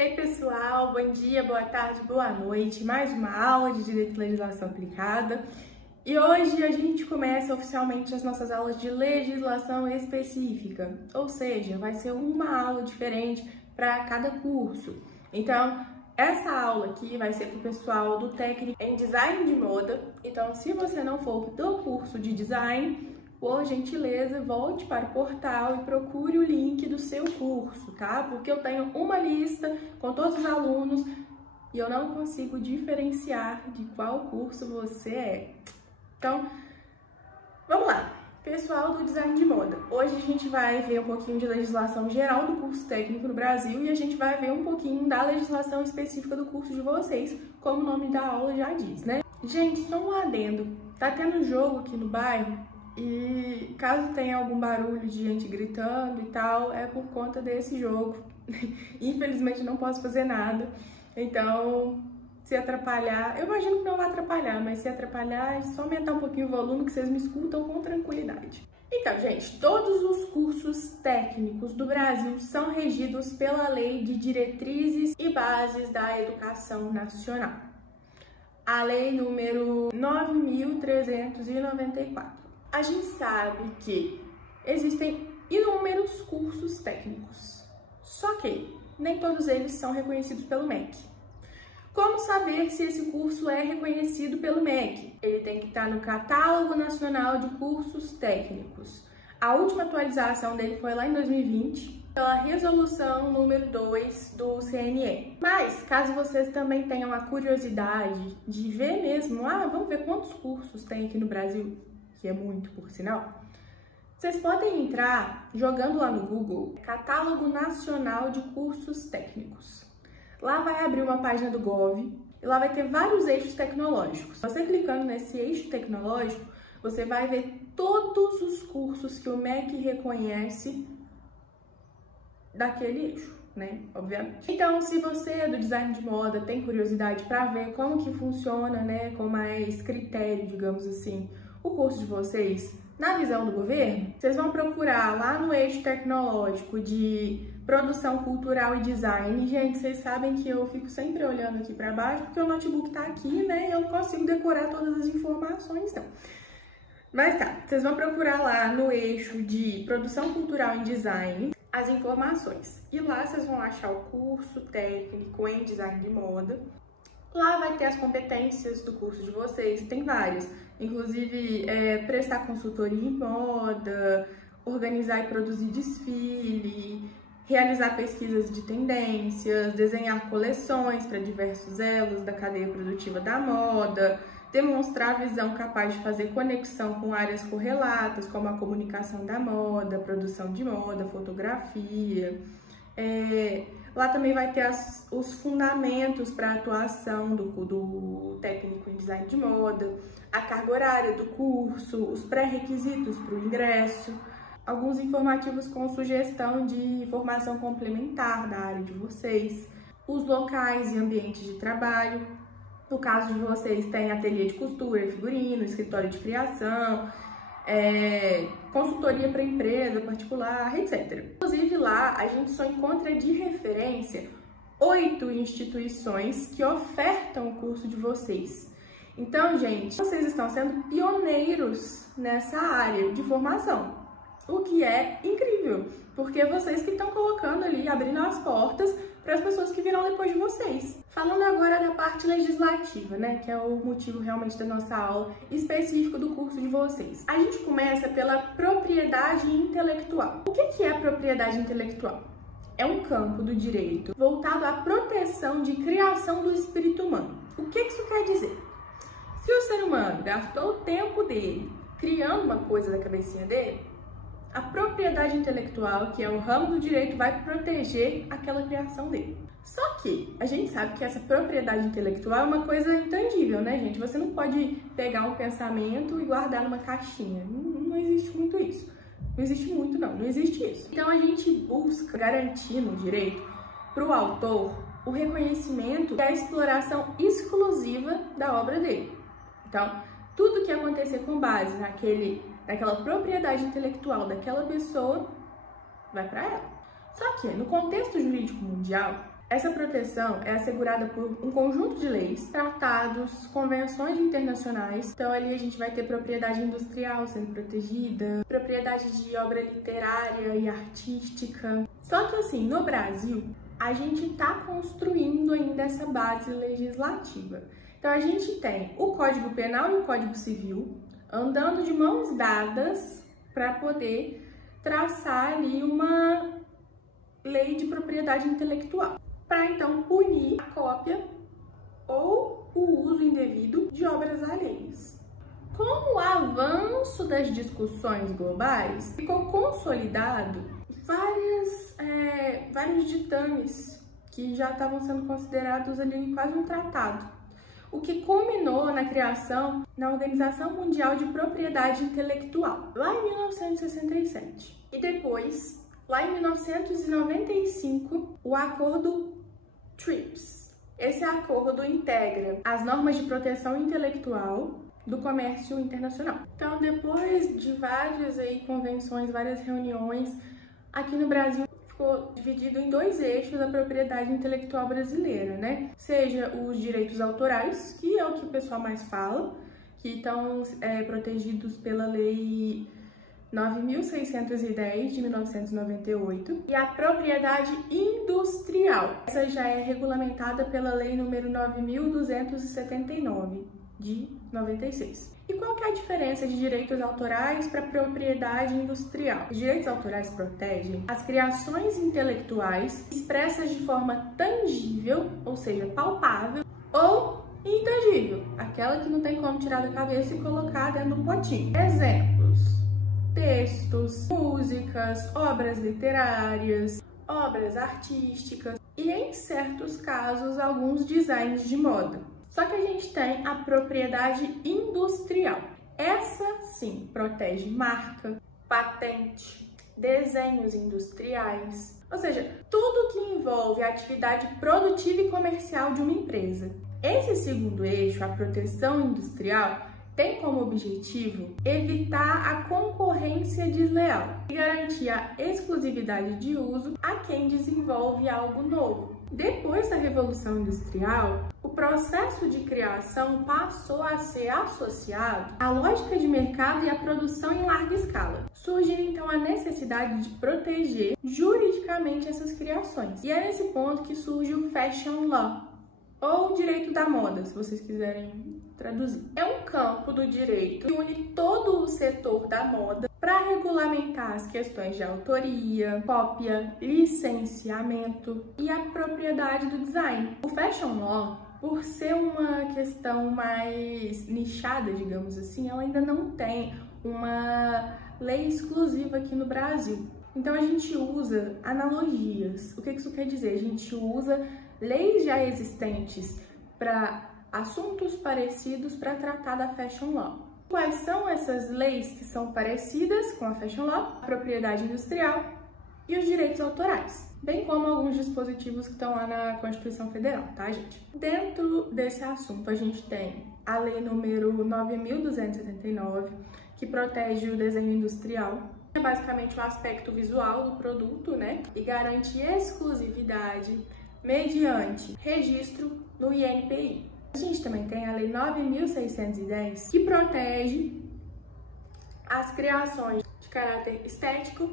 Ei pessoal, bom dia, boa tarde, boa noite. Mais uma aula de Direito e Legislação Aplicada. E hoje a gente começa oficialmente as nossas aulas de legislação específica. Ou seja, vai ser uma aula diferente para cada curso. Então, essa aula aqui vai ser para o pessoal do técnico em design de moda. Então, se você não for do curso de design, por gentileza, volte para o portal e procure o link do seu curso, tá? Porque eu tenho uma lista com todos os alunos e eu não consigo diferenciar de qual curso você é. Então, vamos lá. Pessoal do design de moda, hoje a gente vai ver um pouquinho de legislação geral do curso técnico no Brasil e a gente vai ver um pouquinho da legislação específica do curso de vocês, como o nome da aula já diz, né? Gente, só um adendo. Tá tendo jogo aqui no bairro? E caso tenha algum barulho de gente gritando e tal, é por conta desse jogo. Infelizmente não posso fazer nada. Então, se atrapalhar, eu imagino que não vai atrapalhar, mas se atrapalhar, é só aumentar um pouquinho o volume que vocês me escutam com tranquilidade. Então, gente, todos os cursos técnicos do Brasil são regidos pela Lei de Diretrizes e Bases da Educação Nacional. A Lei número 9.394. A gente sabe que existem inúmeros cursos técnicos, só que nem todos eles são reconhecidos pelo MEC. Como saber se esse curso é reconhecido pelo MEC? Ele tem que estar no Catálogo Nacional de Cursos Técnicos. A última atualização dele foi lá em 2020, pela resolução número 2 do CNE. Mas, caso vocês também tenham a curiosidade de ver mesmo, vamos ver quantos cursos tem aqui no Brasil, que é muito, por sinal, vocês podem entrar jogando lá no Google Catálogo Nacional de Cursos Técnicos. Lá vai abrir uma página do Gov e lá vai ter vários eixos tecnológicos. Você clicando nesse eixo tecnológico, você vai ver todos os cursos que o MEC reconhece daquele eixo, né? Obviamente. Então, se você é do design de moda, tem curiosidade para ver como que funciona, né, com mais critério, digamos assim, o curso de vocês, na visão do governo, vocês vão procurar lá no eixo tecnológico de produção cultural e design. Gente, vocês sabem que eu fico sempre olhando aqui para baixo, porque o notebook tá aqui, né, e eu não consigo decorar todas as informações, não. Mas tá, vocês vão procurar lá no eixo de produção cultural e design as informações. E lá vocês vão achar o curso técnico em design de moda. Lá vai ter as competências do curso de vocês, tem várias, inclusive prestar consultoria em moda, organizar e produzir desfile, realizar pesquisas de tendências, desenhar coleções para diversos elos da cadeia produtiva da moda, demonstrar visão capaz de fazer conexão com áreas correlatas, como a comunicação da moda, produção de moda, fotografia. Lá também vai ter os fundamentos para a atuação do técnico em design de moda, a carga horária do curso, os pré-requisitos para o ingresso, alguns informativos com sugestão de formação complementar da área de vocês, os locais e ambientes de trabalho. No caso de vocês, tem ateliê de costura, figurino, escritório de criação, consultoria para empresa particular, etc. Inclusive lá a gente só encontra de referência 8 instituições que ofertam o curso de vocês. Então, gente, vocês estão sendo pioneiros nessa área de formação, o que é incrível, porque vocês que estão colocando ali, abrindo as portas para as pessoas que virão depois de vocês. Falando agora da parte legislativa, né, que é o motivo realmente da nossa aula específico do curso de vocês. A gente começa pela propriedade intelectual. O que é a propriedade intelectual? É um campo do direito voltado à proteção de criação do espírito humano. O que isso quer dizer? Se o ser humano gastou o tempo dele criando uma coisa da cabecinha dele, a propriedade intelectual, que é um ramo do direito, vai proteger aquela criação dele. Só que a gente sabe que essa propriedade intelectual é uma coisa intangível, né, gente? Você não pode pegar um pensamento e guardar numa caixinha. Não existe muito isso. Não existe muito, não existe isso. Então a gente busca garantir no direito para o autor o reconhecimento e a exploração exclusiva da obra dele. Então, tudo que acontecer com base naquela propriedade intelectual daquela pessoa vai para ela. Só que, no contexto jurídico mundial, Essa proteção é assegurada por um conjunto de leis, tratados, convenções internacionais. Então ali a gente vai ter propriedade industrial sendo protegida, propriedade de obra literária e artística. Só que assim, no Brasil, a gente está construindo ainda essa base legislativa. Então a gente tem o Código Penal e o Código Civil andando de mãos dadas para poder traçar ali uma lei de propriedade intelectual, para então punir a cópia ou o uso indevido de obras alheias. Com o avanço das discussões globais, ficou consolidado vários ditames que já estavam sendo considerados ali quase um tratado, o que culminou na criação na Organização Mundial de Propriedade Intelectual, lá em 1967. E depois, lá em 1995, o Acordo TRIPS. Esse acordo integra as normas de proteção intelectual do comércio internacional. Então, depois de várias convenções, várias reuniões, aqui no Brasil ficou dividido em dois eixos a propriedade intelectual brasileira, né? Seja os direitos autorais, que é o que o pessoal mais fala, que estão protegidos pela Lei 9.610 de 1998, e a propriedade industrial. Essa já é regulamentada pela Lei número 9.279 de 96. E qual que é a diferença de direitos autorais para propriedade industrial? Os direitos autorais protegem as criações intelectuais expressas de forma tangível, ou seja, palpável, ou intangível, aquela que não tem como tirar da cabeça e colocar dentro de um potinho. Exemplos: textos, músicas, obras literárias, obras artísticas e, em certos casos, alguns designs de moda. Só que a gente tem a propriedade industrial. Essa, sim, protege marca, patente, desenhos industriais, ou seja, tudo que envolve a atividade produtiva e comercial de uma empresa. Esse segundo eixo, a proteção industrial, tem como objetivo evitar a concorrência desleal e garantir a exclusividade de uso a quem desenvolve algo novo. Depois da Revolução Industrial, o processo de criação passou a ser associado à lógica de mercado e à produção em larga escala, surgindo então a necessidade de proteger juridicamente essas criações. E é nesse ponto que surge o Fashion Law, ou direito da moda, se vocês quiserem traduzir. É um campo do direito que une todo o setor da moda para regulamentar as questões de autoria, cópia, licenciamento e a propriedade do design. O Fashion Law, por ser uma questão mais nichada, digamos assim, ela ainda não tem uma lei exclusiva aqui no Brasil. Então a gente usa analogias. O que isso quer dizer? A gente usa leis já existentes para assuntos parecidos para tratar da Fashion Law. Quais são essas leis que são parecidas com a Fashion Law? A propriedade industrial e os direitos autorais, bem como alguns dispositivos que estão lá na Constituição Federal, tá, gente? Dentro desse assunto, a gente tem a Lei número 9.279, que protege o desenho industrial. É basicamente o aspecto visual do produto, né? E garante exclusividade mediante registro no INPI. A gente também tem a Lei 9.610, que protege as criações de caráter estético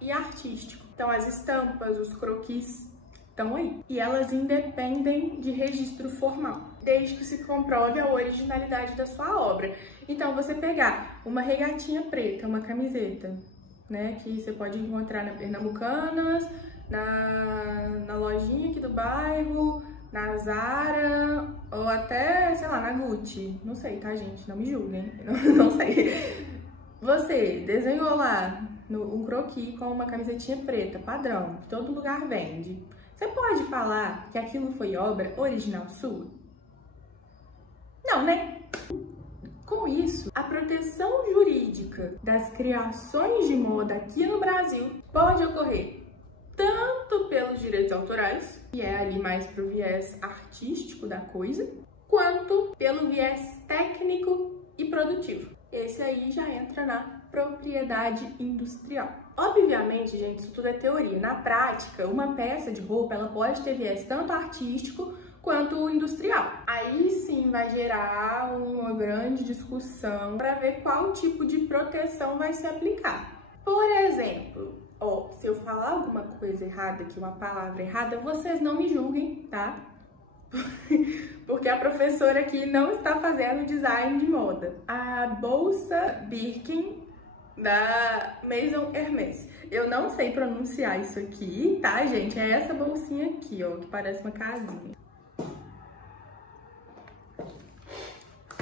e artístico. Então, as estampas, os croquis estão aí. E elas independem de registro formal, desde que se comprove a originalidade da sua obra. Então, você pegar uma regatinha preta, uma camiseta, né, que você pode encontrar na Pernambucanas, na lojinha aqui do bairro, na Zara, ou até, sei lá, na Gucci. Não sei, tá, gente? Não me julguem. Não sei. Você desenhou lá um croquis com uma camisetinha preta, padrão, que todo lugar vende. Você pode falar que aquilo foi obra original sua? Não, né? Com isso, a proteção jurídica das criações de moda aqui no Brasil pode ocorrer tanto pelos direitos autorais, que é ali mais pro viés artístico da coisa, quanto pelo viés técnico e produtivo. Esse aí já entra na propriedade industrial. Obviamente, gente, isso tudo é teoria. Na prática, uma peça de roupa, ela pode ter viés tanto artístico quanto industrial. Aí sim vai gerar uma grande discussão para ver qual tipo de proteção vai se aplicar. Por exemplo, se eu falar alguma coisa errada aqui, uma palavra errada, vocês não me julguem, tá? Porque a professora aqui não está fazendo design de moda. A bolsa Birkin da Maison Hermès. Eu não sei pronunciar isso aqui, tá, gente? É essa bolsinha aqui, ó, que parece uma casinha.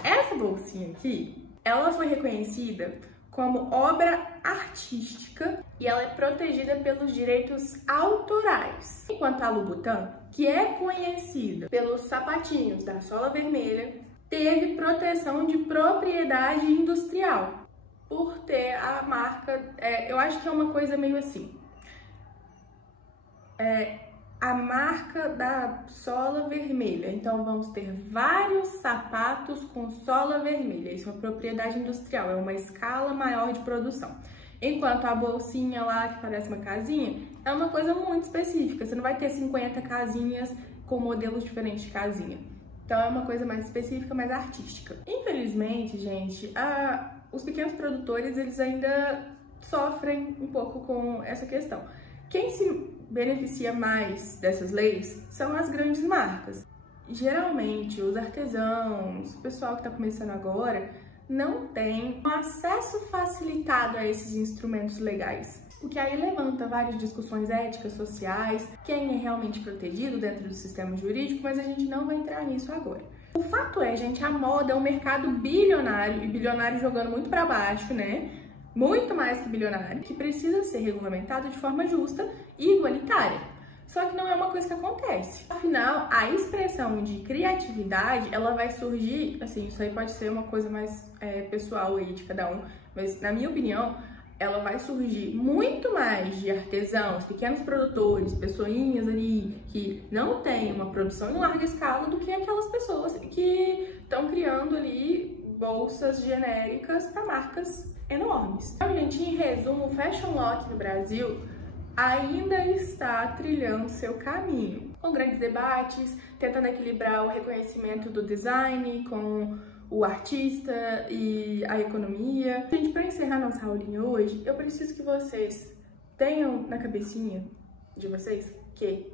Essa bolsinha aqui, ela foi reconhecida como obra artística e ela é protegida pelos direitos autorais. Enquanto a Louboutin, que é conhecida pelos sapatinhos da sola vermelha, teve proteção de propriedade industrial por ter a marca, eu acho que é uma coisa meio assim, a marca da sola vermelha. Então vamos ter vários sapatos com sola vermelha, isso é uma propriedade industrial, é uma escala maior de produção. Enquanto a bolsinha lá, que parece uma casinha, é uma coisa muito específica, você não vai ter 50 casinhas com modelos diferentes de casinha. Então é uma coisa mais específica, mais artística. Infelizmente, gente, os pequenos produtores, eles ainda sofrem um pouco com essa questão. Quem se beneficia mais dessas leis são as grandes marcas. Geralmente, os artesãos, o pessoal que está começando agora, não tem um acesso facilitado a esses instrumentos legais. O que aí levanta várias discussões éticas, sociais, quem é realmente protegido dentro do sistema jurídico, mas a gente não vai entrar nisso agora. O fato é, gente, a moda é um mercado bilionário, e bilionário jogando muito para baixo, né? Muito mais que bilionário, que precisa ser regulamentado de forma justa e igualitária. Só que não é uma coisa que acontece. Afinal, a expressão de criatividade, ela vai surgir, assim, isso aí pode ser uma coisa mais pessoal aí de cada um, mas na minha opinião, ela vai surgir muito mais de artesãos, pequenos produtores, pessoinhas ali que não têm uma produção em larga escala do que aquelas pessoas que estão criando ali bolsas genéricas para marcas enormes. Então, gente, em resumo, o Fashion Law aqui no Brasil ainda está trilhando seu caminho, com grandes debates, tentando equilibrar o reconhecimento do design com o artista e a economia. Gente, para encerrar nossa aulinha hoje, eu preciso que vocês tenham na cabecinha de vocês que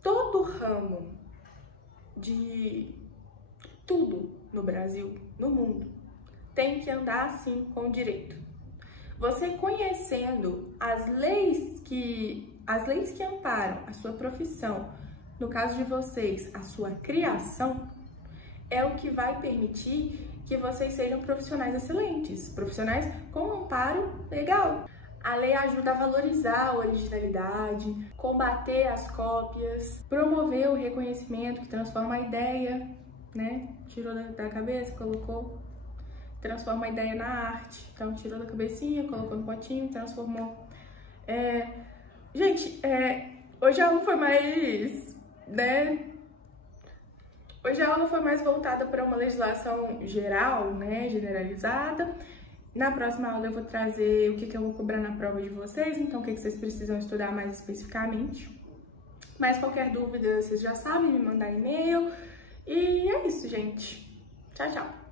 todo ramo de tudo no Brasil, no mundo, tem que andar assim com o direito. Você conhecendo as leis que amparam a sua profissão, no caso de vocês, a sua criação, é o que vai permitir que vocês sejam profissionais excelentes, profissionais com amparo legal. A lei ajuda a valorizar a originalidade, combater as cópias, promover o reconhecimento que transforma a ideia, né? Tirou da cabeça, colocou, transforma a ideia na arte. Então, tirou da cabecinha, colocou no potinho, transformou. Gente, hoje a aula foi mais, né? Hoje a aula foi mais voltada para uma legislação geral, né, generalizada. Na próxima aula eu vou trazer o que eu vou cobrar na prova de vocês, então o que vocês precisam estudar mais especificamente. Mas qualquer dúvida, vocês já sabem, me mandar e-mail. E é isso, gente. Tchau, tchau!